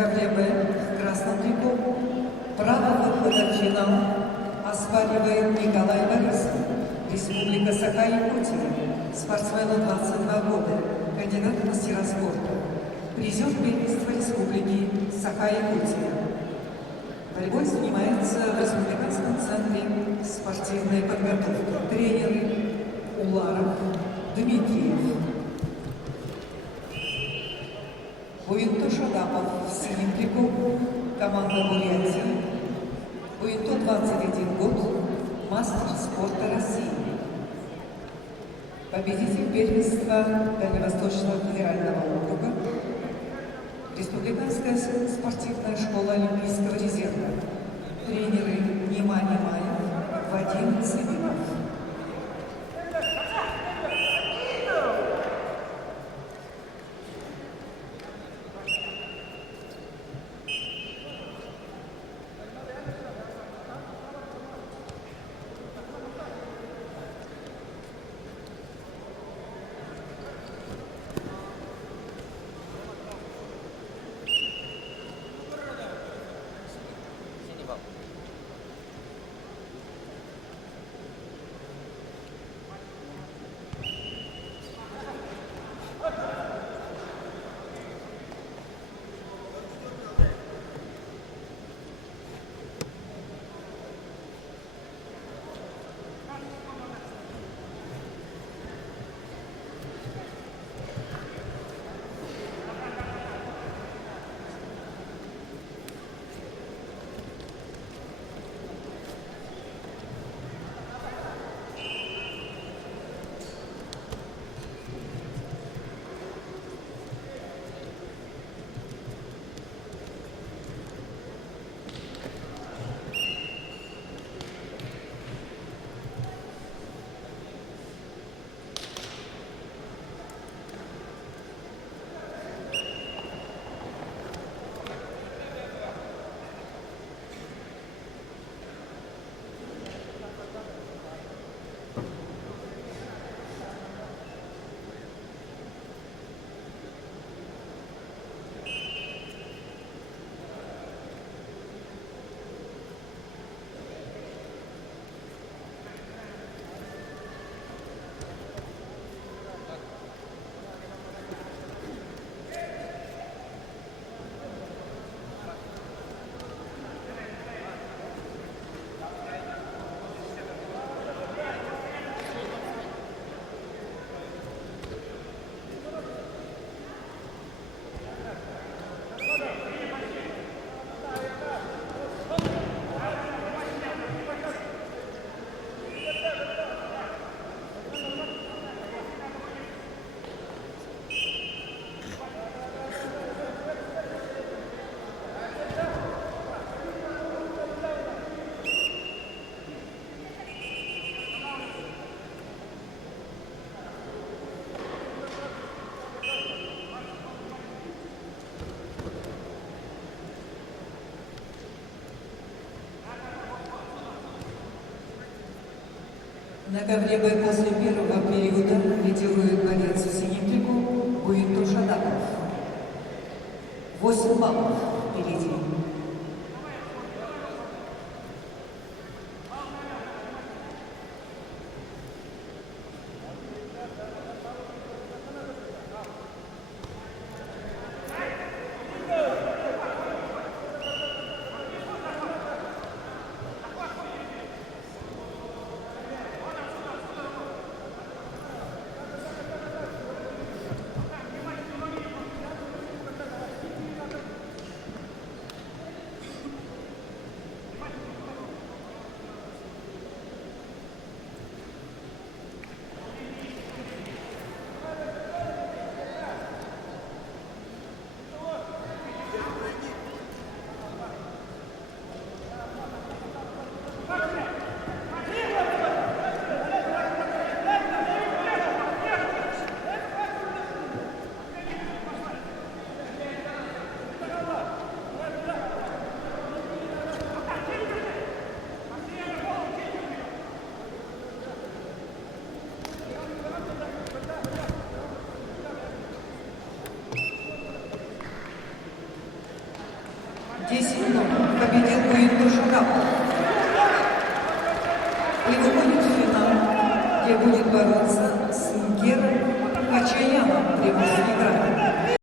ковре Б в красном трико право выхода в финал оспаривает Николай Борисов, Республика Саха-Якутия, спортсмену 22 года, кандидат в мастера спорта, призер первенства Республики Саха-Якутия. Борьбой занимается в Республиканском центре спортивной подготовки тренер Уларов Дмитриев. Буинто Шадапов в синем трико, команда Бурятии. Буинто 21 год, мастер спорта России. Победитель первенства Дальневосточного федерального округа, Республиканская спортивная школа Олимпийского резерва. Тренеры Нима Немаев, Вадим Цыбинов. На ковре Б после первого периода лидирует борец в синем трико Буинто Шадапов. 8 баллов впереди. будет Кожугав. И выходит в финал, где будет бороться с Гером Качаяном, Приморский край.